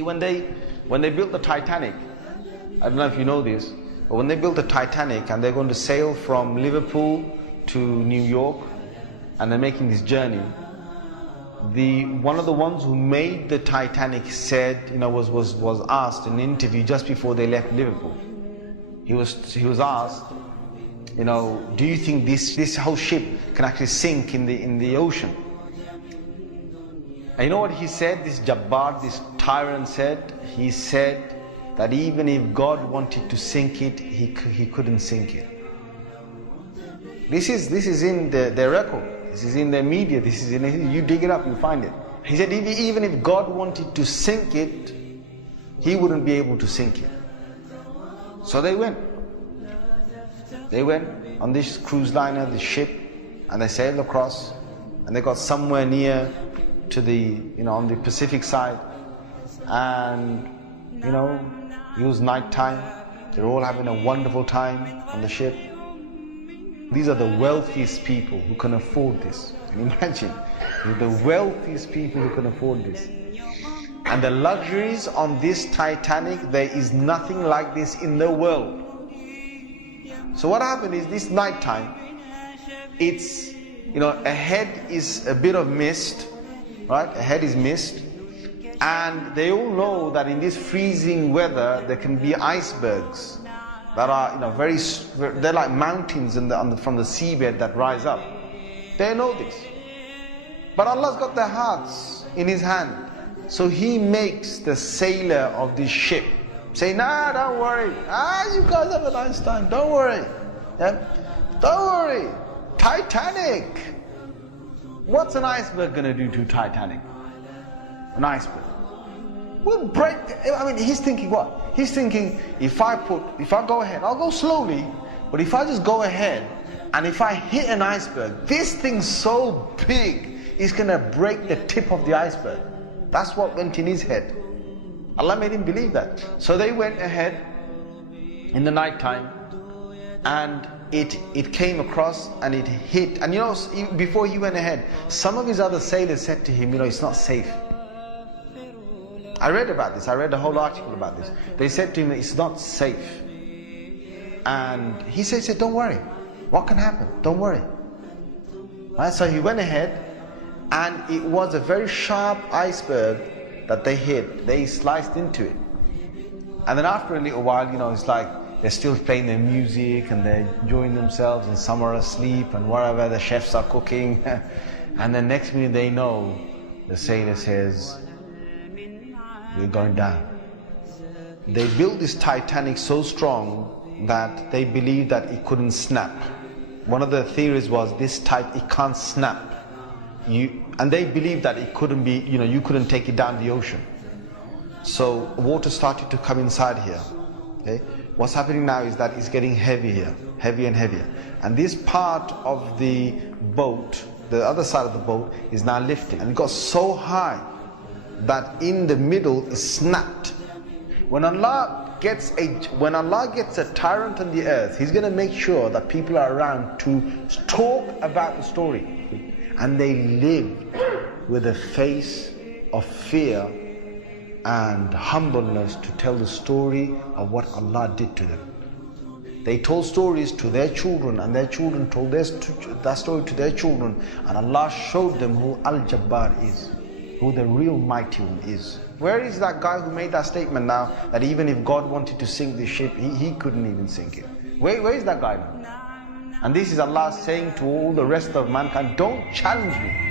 See, when they built the Titanic, I don't know if you know this, but when they built the Titanic and they're going to sail from Liverpool to New York, and they're making this journey, one of the ones who made the Titanic said, was asked in an interview just before they left Liverpool. He was asked, do you think this whole ship can actually sink in the ocean? And you know what he said? This Jabbar, this tyrant said. He said that even if God wanted to sink it, he couldn't sink it. This is in their record. This is in their media. This is you dig it up, you find it. He said even if God wanted to sink it, he wouldn't be able to sink it. So they went. They went on this cruise liner, this ship, and they sailed across, and they got somewhere near to on the Pacific side, and it was night time. They're all having a wonderful time on the ship. These are the wealthiest people who can afford this. Can you imagine? The wealthiest people who can afford this. And the luxuries on this Titanic, there is nothing like this in the world. So what happened is, this night time, it's, ahead is a bit of mist, right? Ahead is mist. And they all know that in this freezing weather, there can be icebergs that are, they're like mountains from the seabed that rise up. They know this. But Allah's got their hearts in His hand. So He makes the sailor of this ship say, nah, don't worry. You guys have a nice time. Don't worry. Yeah? Don't worry. Titanic. What's an iceberg going to do to Titanic? An iceberg will break. He's thinking what? He's thinking, if I go ahead, I'll go slowly, but if I just go ahead, and if I hit an iceberg, this thing's so big, it's going to break the tip of the iceberg. That's what went in his head. Allah made him believe that. So they went ahead in the night time, and it came across and it hit. And before he went ahead, some of his other sailors said to him, it's not safe. I read about this. I read a whole article about this. They said to him that it's not safe. And he said, don't worry. What can happen? Don't worry. Right? So he went ahead, and it was a very sharp iceberg that they hit. They sliced into it. And then after a little while, it's like they're still playing their music and they're enjoying themselves, and some are asleep and wherever the chefs are cooking. And then next minute they know, the sailor says, we're going down. They built this Titanic so strong that they believed that it couldn't snap. One of the theories was it can't snap. And they believed that it couldn't be, you couldn't take it down the ocean. So water started to come inside here. Okay? What's happening now is that it's getting heavier, heavier and heavier. And this part of the boat, the other side of the boat, is now lifting. And it got so high that in the middle is snapped. When Allah gets a tyrant on the earth, He's going to make sure that people are around to talk about the story. And they lived with a face of fear and humbleness to tell the story of what Allah did to them. They told stories to their children, and their children told that story to their children, and Allah showed them who Al-Jabbar is, who the real mighty one is. Where is that guy who made that statement now, that even if God wanted to sink this ship, he couldn't even sink it? Where is that guy now? And this is Allah saying to all the rest of mankind, don't challenge me.